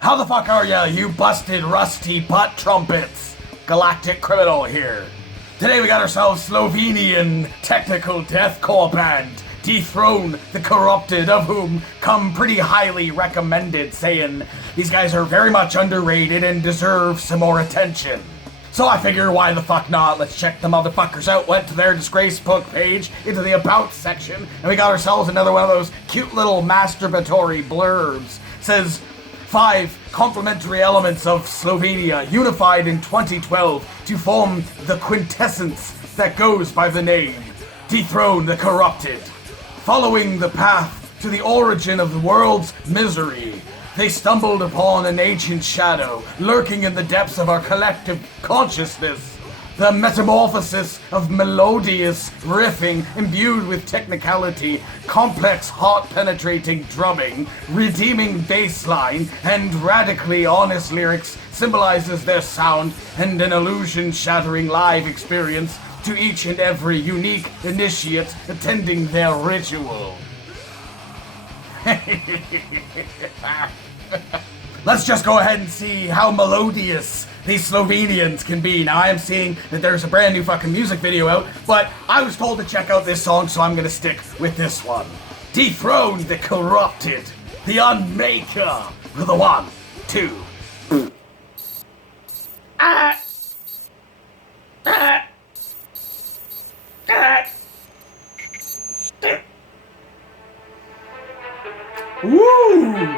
How the fuck are ya, you busted rusty butt trumpets? Galactic Criminal here. Today we got ourselves Slovenian technical deathcore band, DETHRONE the Corrupted, of whom come pretty highly recommended, saying these guys are very much underrated and deserve some more attention. So I figure, why the fuck not? Let's check the motherfuckers out. Went to their Disgracebook page, into the About section, and we got ourselves another one of those cute little masturbatory blurbs. Says, 5 complementary elements of Slovenia unified in 2012 to form the quintessence that goes by the name DETHRONE the Corrupted. Following the path to the origin of the world's misery, they stumbled upon an ancient shadow lurking in the depths of our collective consciousness. The metamorphosis of melodious riffing imbued with technicality, complex heart-penetrating drumming, redeeming bass line, and radically honest lyrics symbolizes their sound and an illusion-shattering live experience to each and every unique initiate attending their ritual. Let's just go ahead and see how melodious these Slovenians can be. Now, I am seeing that there's a brand new fucking music video out, but I was told to check out this song, so I'm gonna stick with this one. DETHRONE the Corrupted, the Unmaker, with a 1, 2. Woo!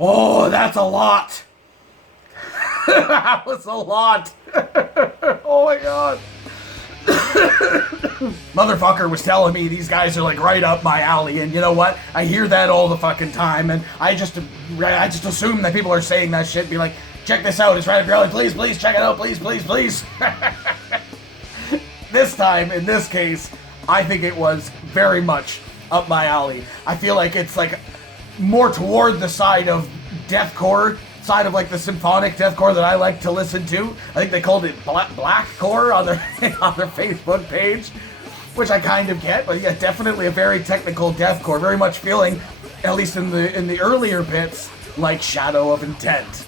Oh, that's a lot. That was a lot. Oh my god. Motherfucker was telling me these guys are like right up my alley, and you know what? I hear that all the fucking time, and I just assume that people are saying that shit. Be like, check this out, it's right up your alley. Please, please check it out. Please, please, please. This time, in this case, I think it was very much up my alley. I feel like it's like more toward the side of deathcore, side of like the symphonic deathcore that I like to listen to. I think they called it blackcore on their on their Facebook page, which I kind of get, but yeah, definitely a very technical deathcore, very much feeling, at least in the earlier bits, like Shadow of Intent.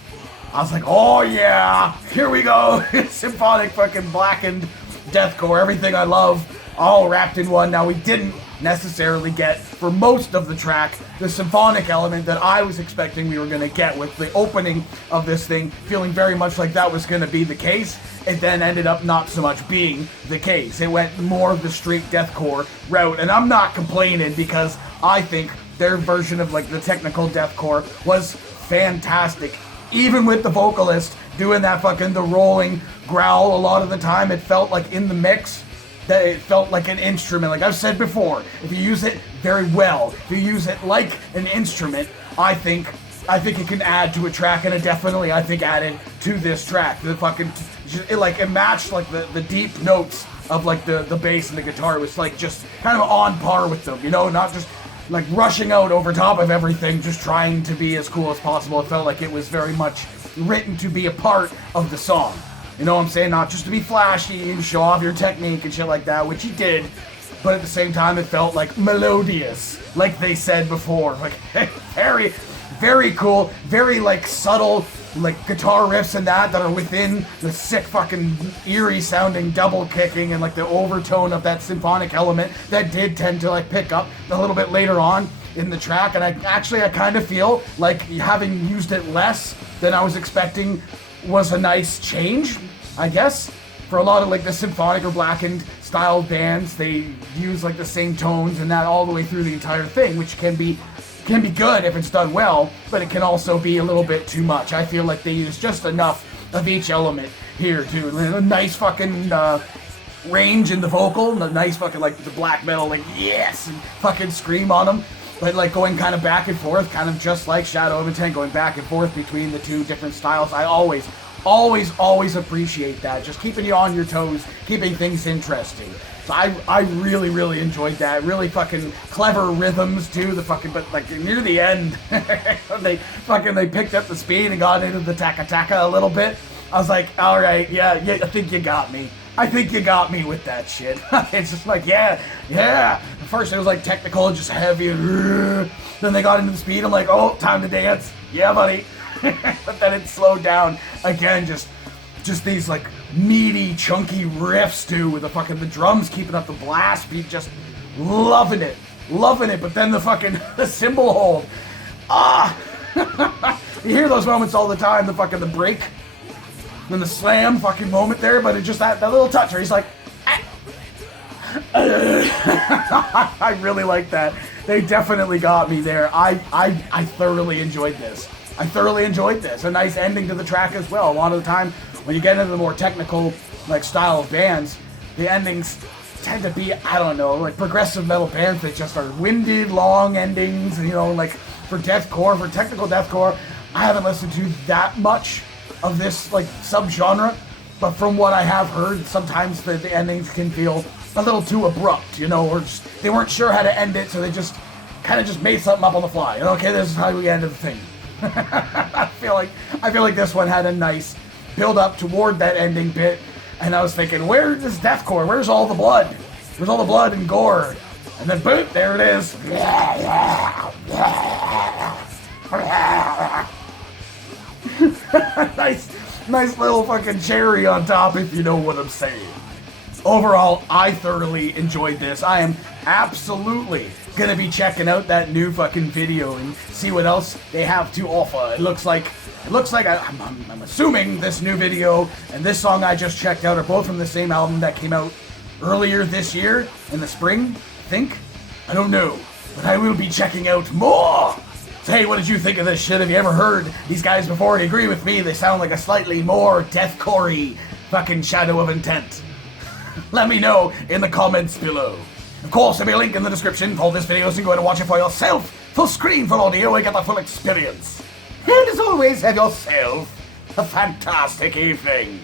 I was like, oh yeah, here we go, symphonic fucking blackened deathcore, everything I love, all wrapped in one. Now we didn't necessarily get, for most of the track, the symphonic element that I was expecting we were going to get with the opening of this thing, feeling very much like that was going to be the case. It then ended up not so much being the case. It went more of the straight deathcore route, and I'm not complaining because I think their version of like the technical deathcore was fantastic. Even with the vocalist doing that fucking the rolling growl a lot of the time, it felt like in the mix that it felt like an instrument. Like I've said before, if you use it very well, if you use it like an instrument, I think it can add to a track, and it definitely, I think, added to this track. The fucking, it matched like the deep notes of like the bass and the guitar. It was like just kind of on par with them, you know, not just like rushing out over top of everything, just trying to be as cool as possible. It felt like it was very much written to be a part of the song. You know what I'm saying? Not just to be flashy and show off your technique and shit like that, which he did, but at the same time it felt like melodious, like they said before. Like very, very cool, very like subtle like guitar riffs and that are within the sick fucking eerie sounding double kicking and like the overtone of that symphonic element that did tend to like pick up a little bit later on in the track. And I kind of feel like having used it less than I was expecting was a nice change, I guess. For a lot of like the symphonic or blackened style bands, they use like the same tones and that all the way through the entire thing, which can be good if it's done well, but it can also be a little bit too much. I feel like they use just enough of each element here too. A nice fucking range in the vocal, a nice fucking like the black metal like yes and fucking scream on them, but like going kind of back and forth, kind of just like Shadow of Intent, going back and forth between the two different styles. I always appreciate that, just keeping you on your toes, keeping things interesting. So I really enjoyed that. Really fucking clever rhythms too. The fucking, but like near the end, they picked up the speed and got into the taka a little bit. I was like, all right, yeah, I think you got me. I think you got me with that shit. It's just like, yeah. At first it was like technical and just heavy. Then they got into the speed. I'm like, oh, time to dance. Yeah, buddy. But then it slowed down again. Just these like meaty, chunky riffs too, with the drums keeping up the blast beat, just loving it. But then the cymbal hold, you hear those moments all the time, the break, then the slam fucking moment there, but it's just that little touch where he's like, I really like that. They definitely got me there. I thoroughly enjoyed this. A nice ending to the track as well. A lot of the time, when you get into the more technical like style of bands, the endings tend to be, I don't know, like progressive metal bands that just are winded, long endings. You know, like for technical deathcore, I haven't listened to that much of this like subgenre, but from what I have heard, sometimes the endings can feel a little too abrupt, you know, or just, they weren't sure how to end it, so they just kind of just made something up on the fly. You know, okay, this is how we ended the thing. I feel like this one had a nice build up toward that ending bit, and I was thinking, where's this deathcore? Where's all the blood? Where's all the blood and gore? And then boom, there it is. nice little fucking cherry on top, if you know what I'm saying. Overall, I thoroughly enjoyed this. I am absolutely gonna be checking out that new fucking video and see what else they have to offer. It looks like I'm assuming this new video and this song I just checked out are both from the same album that came out earlier this year in the spring, I think. I don't know, but I will be checking out more. Hey, what did you think of this shit? Have you ever heard these guys before? Do you agree with me? They sound like a slightly more deathcore-y fucking Shadow of Intent. Let me know in the comments below. Of course, there'll be a link in the description for this video so you can go and watch it for yourself. Full screen, full audio, and get the full experience. And as always, have yourself a fantastic evening.